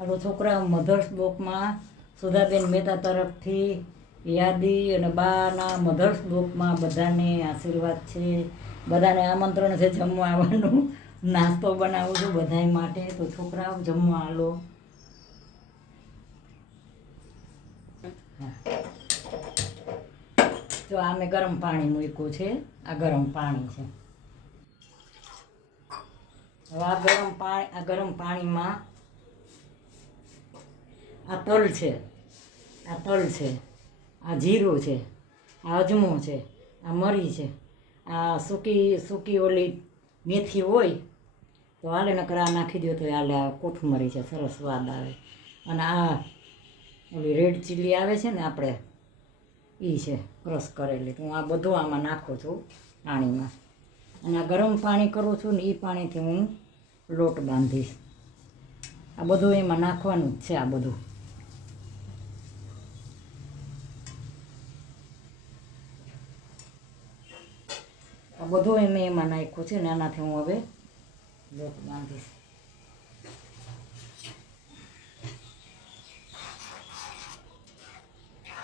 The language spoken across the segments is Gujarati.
હાલો છોકરા, મધર્સ બ્લોકમાં સુધાબેન મહેતા તરફથી યાદી અને બાના મધર્સ બ્લોકમાં બધાને આશીર્વાદ છે. બધાને આમંત્રણ છે જમવા આવવાનું. નાસ્તો બનાવું છું બધાય માટે. તો છોકરાઓ જમવા હાલો. જો આ મેં ગરમ પાણી મૂક્યું છે. આ ગરમ પાણી છે. હવે આ ગરમ પાણીમાં આ તલ છે, આ જીરું છે, આ અજમો છે, આ મરી છે, આ સૂકી ઓલી મેથી હોય તો હાલે, નકર આ નાખી દો તો હાલે. આ કોથમરી છે, સરસ સ્વાદ આવે. અને આ ઓલી રેડ ચીલી આવે છે ને આપણે, એ છે ક્રશ કરેલી. તો હું આ બધું આમાં નાખું છું પાણીમાં. અને આ ગરમ પાણી કરું છું ને એ પાણીથી હું લોટ બાંધીશ. આ બધું એમાં નાખવાનું જ છે. આ બધું મેં એમાં નાખ્યું છે ને આનાથી હું હવે લોટ બાંધીશ.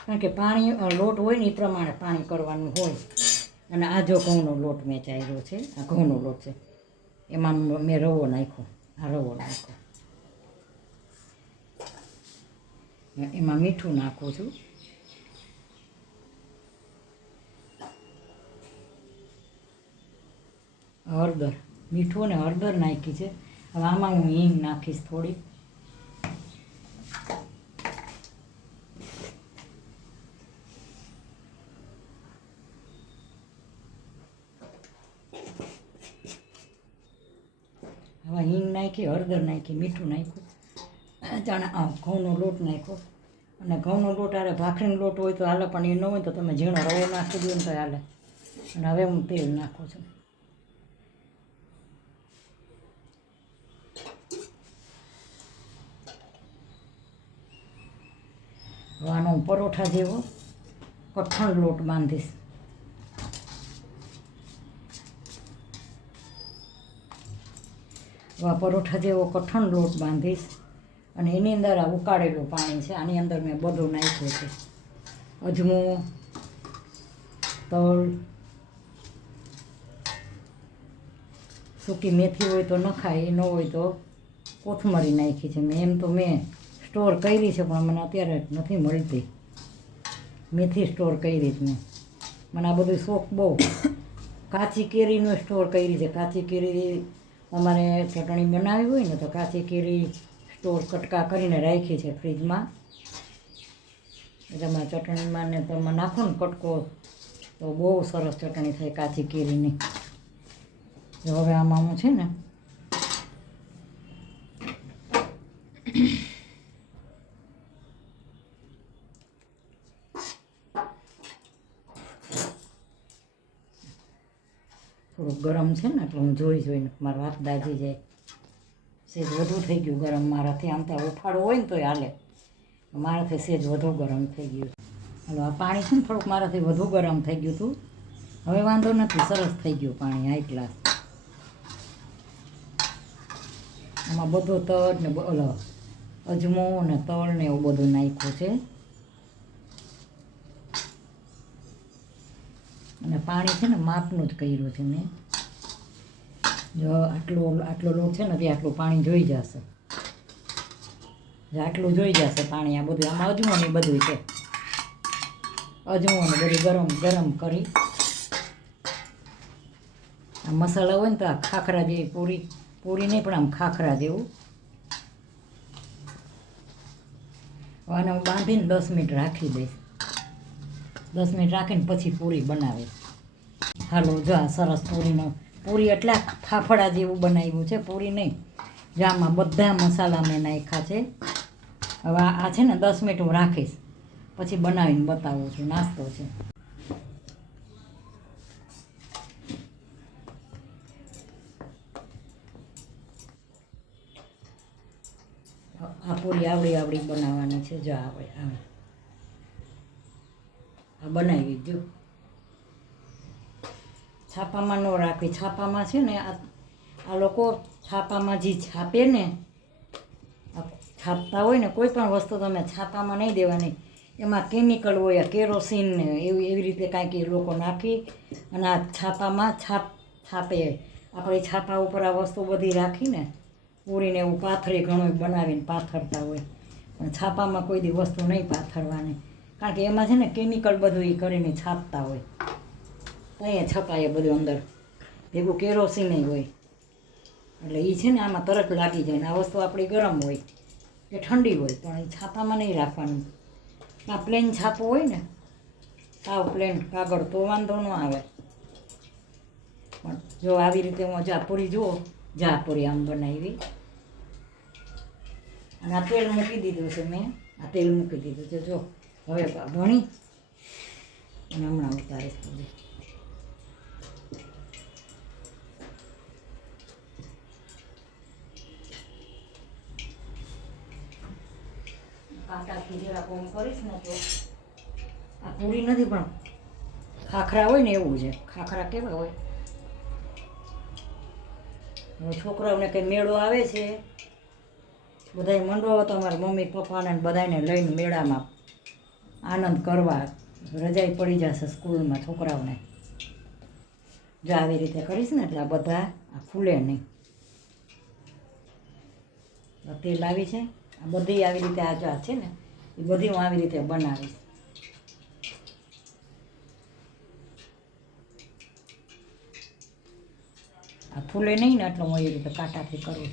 કારણ કે પાણી લોટ હોય ને એ પ્રમાણે પાણી કરવાનું હોય. અને આ જો ઘઉંનો લોટ મેં ચાર્યો છે, આ ઘઉંનો લોટ છે, એમાં મેં રવો નાખ્યો. આ રવો નાખ્યો. એમાં મીઠું નાખું છું. હળદર, મીઠું અને હળદર નાખી છે. હવે આમાં હું હિંગ નાખીશ થોડી. હવે હિંગ નાખી, હળદર નાખી, મીઠું નાખ્યું, ચણા ઘઉંનો લોટ નાખ્યો. અને ઘઉંનો લોટ હારે ભાખરીનો લોટ હોય તો હાલે, પણ એ ન હોય તો તમે ઝીણો રવો નાખી દો ને તો હાલે. અને હવે હું તેલ નાખું છું. હવે આનો હું પરોઠા જેવો કઠણ લોટ બાંધીશ. હવે પરોઠા જેવો કઠણ લોટ બાંધીશ. અને એની અંદર આ ઉકાળેલું પાણી છે, આની અંદર મેં બધું નાખ્યું છે. અજમો, તલ, સૂકી મેથી હોય તો નખાય, ન હોય તો કોથમરી નાખી છે મેં. એમ તો મેં સ્ટોર કરી છે પણ મને અત્યારે નથી મળતી. મેથી સ્ટોર કરી છે મેં. મને આ બધું શોખ બહુ. કાચી કેરીનો સ્ટોર કરી છે. કાચી કેરી અમારે ચટણી બનાવી હોય ને તો કાચી કેરી સ્ટોર કટકા કરીને રાખી છે ફ્રીજમાં. એટલે તમારા ચટણીમાં ને તમે નાખો ને કટકો તો બહુ સરસ ચટણી થાય કાચી કેરીની. હવે આમાં હું છે ને થોડુંક ગરમ છે ને એટલે હું જોઈને મારો હાથ દાજી જાય. સેજ વધુ થઈ ગયું ગરમ મારાથી. આમ તો ઉફાળો હોય ને તોય હાલે, મારાથી સેજ વધુ ગરમ થઈ ગયું. હાલો, આ પાણી છે ને થોડુંક મારાથી વધુ ગરમ થઈ ગયું હતું. હવે વાંધો નથી, સરસ થઈ ગયું પાણી, હાઈ ક્લાસ. આમાં બધો તજ ને અજમો ને તલ ને એવું બધું નાખ્યું છે. અને પાણી છે ને માપનું જ કર્યું છે મેં. જો આટલો લોટ છે ને તે આટલું પાણી જોઈ જશે. આટલું જોઈ જશે પાણી. આ બધું આમાં અજમો ને બધું છે. અજમો ને બધું ગરમ કરી. આ મસાલા હોય ને તો આ ખાખરા જેવી પૂરી નહીં પણ આમ ખાખરા જેવું. આને હું બાંધીને 10 મિનિટ રાખી દઈશ. 10 મિનિટ રાખીને પછી પૂરી બનાવીશ. હાલો, જો આ સરસ પૂરી એટલા ફાફડા જેવું બનાવ્યું છે. પૂરી નહીં, જામાં બધા મસાલા મેં નાખ્યા છે. હવે આ છે ને 10 મિનિટ હું રાખીશ, પછી બનાવીને બતાવું છું. નાસ્તો છે. આ પૂરી આવડી બનાવવાની છે. જો આવે આ બનાવી જો. છાપામાં ન રાખવી. છાપામાં છે ને આ લોકો છાપામાં જે છાપે ને, છાપતા હોય ને કોઈ પણ વસ્તુ તમે છાપામાં નહીં દેવાની, એમાં કેમિકલ હોય, કેરોસીન ને એવી રીતે કાંઈક એ લોકો નાખી અને આ છાપામાં છાપે. આપણે છાપા ઉપર આ વસ્તુ બધી રાખીને પૂરીને એવું પાથરી ઘણું બનાવીને પાથરતા હોય, પણ છાપામાં કોઈ દી વસ્તુ નહીં પાથરવાની, કારણ કે એમાં છે ને કેમિકલ બધું એ કરીને છાપતા હોય. અહીંયા છપાય બધું અંદર ભેગું કેરોસીન હોય, એટલે એ છે ને આમાં તરત લાગી જાય ને આ વસ્તુ આપણી ગરમ હોય કે ઠંડી હોય, પણ એ છાપામાં નહીં રાખવાનું. આ પ્લેન છાપો હોય ને, સાવ પ્લેન કાગળ તો વાંધો ન આવે, પણ જો આવી રીતે હું જાપુરી જુઓ, જાપુરી આમ બનાવી અને આ તેલ મૂકી દીધું છે મેં, આ તેલ મૂકી દીધું છે. જો હવે ભણી અને હમણાં ઉતારીશ બધું. કાંટાથી જરા કોમ કરીશ ને તો આ પૂરી નથી પણ ખાખરા હોય ને એવું છે. ખાખરા કેવા હોય, છોકરાઓને કંઈ મેળો આવે છે, બધાય મંડો હતો અમારા મમ્મી પપ્પાને બધાને લઈને મેળામાં આનંદ કરવા. રજાઈ પડી જશે સ્કૂલમાં છોકરાઓને. જો આવી રીતે કરીશ ને એટલે આ બધા આ ફૂલે નહીં. તેલ આવી છે, આ બધી આવી રીતે આ છે ને એ બધી હું આવી રીતે બનાવીશ. આ ફૂલે નહીં ને એટલે હું એ રીતે કાંટાથી કરું.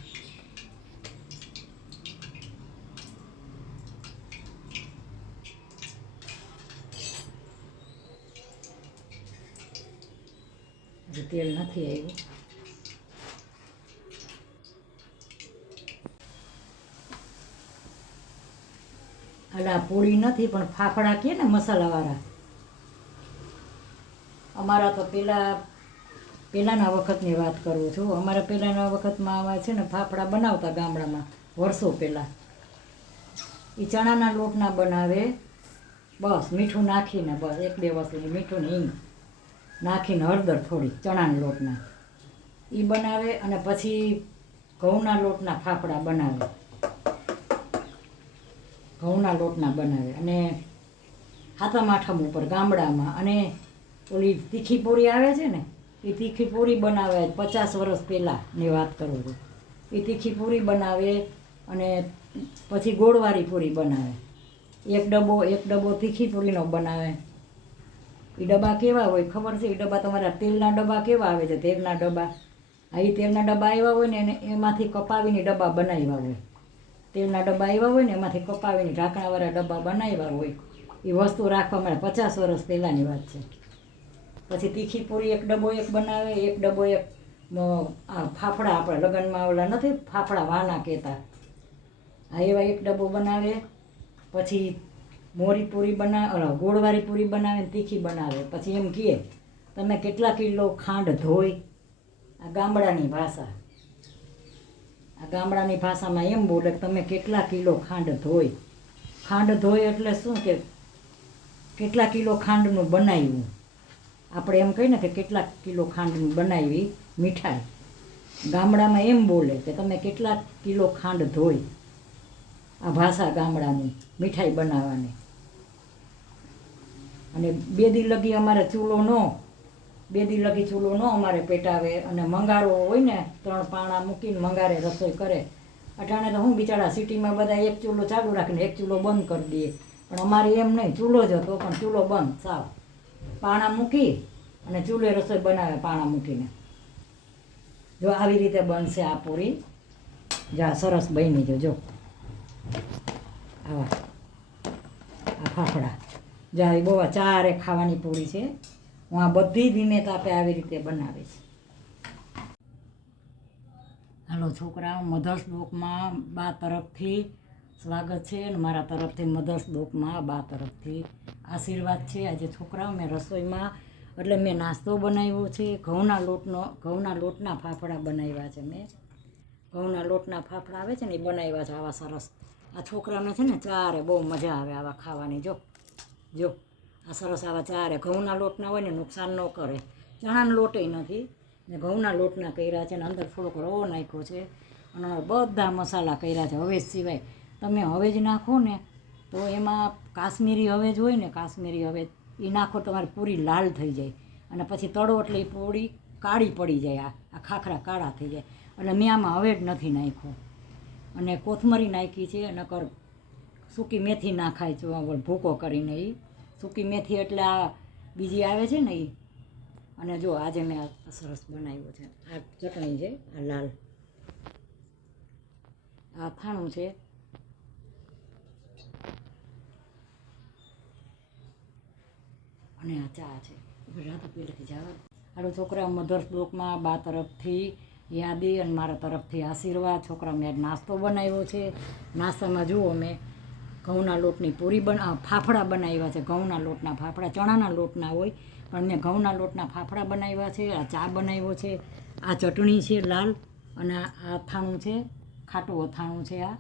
તેલ નથી આવ્યું. આલા પૂરી નથી પણ ફાફડા કહે ને મસાલાવાળા. અમારા તો પહેલાંના વખતની વાત કરું છું. અમારા પહેલાંના વખતમાં અમે છે ને ફાફડા બનાવતા ગામડામાં વર્ષો પહેલાં. એ ચણાના લોટના બનાવે, બસ મીઠું નાખીને, બસ એક બે વસ્તુ મીઠું ને હિંગ નાખીને હળદર થોડી ચણાના લોટના એ બનાવે. અને પછી ઘઉંના લોટના ફાફડા બનાવે, ઘઉંના લોટના બનાવે. અને હાથમ આઠમ ઉપર ગામડામાં. અને ઓલી તીખી પૂરી આવે છે ને, એ તીખી પૂરી બનાવે. 50 વર્ષ પહેલાંની વાત કરું છું. એ તીખી પૂરી બનાવે અને પછી ગોળવાળી પૂરી બનાવે. એક ડબ્બો તીખી પૂરીનો બનાવે. એ ડબ્બા કેવા હોય ખબર છે? એ ડબ્બા તમારા તેલના ડબ્બા કેવા આવે છે? તેલના ડબ્બા. એ તેલના ડબ્બા આવ્યા હોય ને એને એમાંથી કપાવીને ડબ્બા બનાવ્યા હોય. તેલના ડબ્બા આવ્યા હોય ને એમાંથી કપાવીને ઢાંકણાવાળા ડબ્બા બનાવ્યા હોય. એ વસ્તુ રાખવા મળે. 50 વર્ષ પહેલાંની વાત છે. પછી તીખી પૂરી એક ડબ્બો એક બનાવે, એક ડબ્બો એક ફાફડા, આપણે લગ્નમાં ઓલા નથી ફાફડા વાના કહેતા, આ એવા એક ડબ્બો બનાવે. પછી મોરી પૂરી ગોળવાળી પૂરી બનાવે, તીખી બનાવે. પછી એમ કહે તમે કેટલા કિલો ખાંડ ધોઈ. આ ગામડાની ભાષા, આ ગામડાની ભાષામાં એમ બોલે કે તમે કેટલા કિલો ખાંડ ધોઈ. ખાંડ ધોઈ એટલે શું કે કેટલા કિલો ખાંડનું બનાવ્યું. આપણે એમ કહીએ ને કે કેટલા કિલો ખાંડનું બનાવી મીઠાઈ. ગામડામાં એમ બોલે કે તમે કેટલા કિલો ખાંડ ધોઈ. આ ભાષા ગામડાની મીઠાઈ બનાવવાની. અને 2 દી લગી અમારે ચૂલો ન અમારે પેટાવે. અને મંગારો હોય ને 3 પાણા મૂકીને મંગારે રસોઈ કરે. અટાણે તો હું બિચારા સિટીમાં બધા એક ચૂલો ચાલુ રાખીને એક ચૂલો બંધ કરી દઈએ, પણ અમારે એમ નહીં, ચૂલો જ હતો પણ ચૂલો બંધ સાવ. પાણા મૂકી અને ચૂલે રસોઈ બનાવે પાણા મૂકીને. જો આવી રીતે બનશે આ પૂરી. જા સરસ બની જો આવા આ ફાફડા. જા એ બહુ ચારે ખાવાની પૂરી છે. હું આ બધી ધીમે તાપે આવી રીતે બનાવીશ. હાલો છોકરાઓ, મધર્સ ડોકમાં બા તરફથી સ્વાગત છે અને મારા તરફથી મધર્સ ડોકમાં બા તરફથી આશીર્વાદ છે. આજે છોકરાઓ મેં રસોઈમાં એટલે મેં નાસ્તો બનાવ્યો છે. ઘઉંના લોટના ફાફડા બનાવ્યા છે મેં. ઘઉંના લોટના ફાફડા આવે છે ને એ બનાવ્યા છે આવા સરસ. આ છોકરાને છે ને ચારે બહુ મજા આવે આવા ખાવાની. જો આ સરસ આવા ચારે ઘઉંના લોટના હોય ને નુકસાન ન કરે. ચણાનો લોટ નથી ને ઘઉંના લોટના કર્યા છે. ને અંદર થોડોક રવો નાખ્યો છે અને બધા મસાલા કર્યા છે. હવે સિવાય તમે હવેજ નાખો ને તો એમાં કાશ્મીરી હવેજ હોય ને, કાશ્મીરી હવેજ એ નાખો તમારે પૂરી લાલ થઈ જાય, અને પછી તળો એટલે એ પૂરી કાળી પડી જાય, આ ખાખરા કાળા થઈ જાય. એટલે મેં આમાં હવેજ નથી નાખ્યો, અને કોથમરી નાખી છે. નકર સૂકી મેથી નાખાય છે ભૂકો કરીને, એ સૂકી મેથી એટલે આ બીજી આવે છે ને એ. અને જો આજે મેં આ સરસ બનાવ્યો છે, આ ચટણી છે, આ લાલ, આ અથાણું છે, અને આ ચા છે. રાત પહેલેથી જવા હારો છોકરા મધર્સ બ્લોકમાં બા તરફથી યાદી અને મારા તરફથી આશીર્વાદ. છોકરા મેં નાસ્તો બનાવ્યો છે. નાસ્તામાં જુઓ મેં ઘઉંના લોટની પૂરી ફાફડા બનાવ્યા છે. ઘઉંના લોટના ફાફડા, ચણાના લોટના હોય પણ મેં ઘઉંના લોટના ફાફડા બનાવ્યા છે. આ ચા બનાવ્યો છે, આ ચટણી છે લાલ, અને આ અથાણું છે, ખાટું અથાણું છે આ.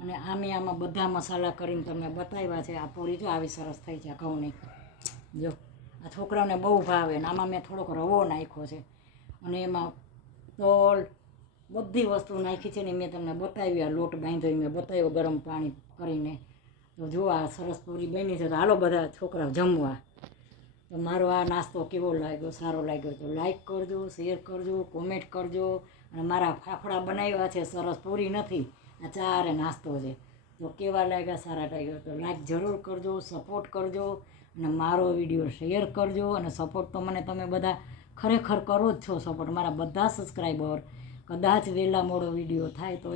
અને મેં આમાં બધા મસાલા કરીને તમને બતાવ્યા છે. આ પૂરી જો આવી સરસ થઈ છે ઘઉંની. જો આ છોકરાઓને બહુ ભાવે, ને આમાં મેં થોડોક રવો નાખ્યો છે, અને એમાં તલ બધી વસ્તુ નાખી છે ને મેં તમને બતાવી. આ લોટ બાંધ્યો મેં બતાવ્યો ગરમ પાણી કરીને. તો જો આ સરસ પૂરી બની છે. તો હાલો બધા છોકરાઓ જમવા. તો મારો આ નાસ્તો કેવો લાગ્યો, સારો લાગ્યો તો લાઈક કરજો, શેર કરજો, કોમેન્ટ કરજો. અને મારા ફાફડા બનાવ્યા છે સરસ, પૂરી નથી, આ ચા અને નાસ્તો છે. તો કેવા લાગ્યા, સારા લાગ્યા તો લાઈક જરૂર કરજો, સપોર્ટ કરજો, અને મારો વિડીયો શેર કરજો. અને સપોર્ટ તો મને તમે બધા ખરેખર કરો જ છો સપોર્ટ. મારા બધા સબસ્ક્રાઈબર કદાચ વહેલા મોડો વિડીયો થાય તો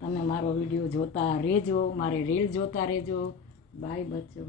તમે મારો વિડીયો જોતા રહેજો, મારે રીલ જોતા રહેજો. બાય બચ્ચો.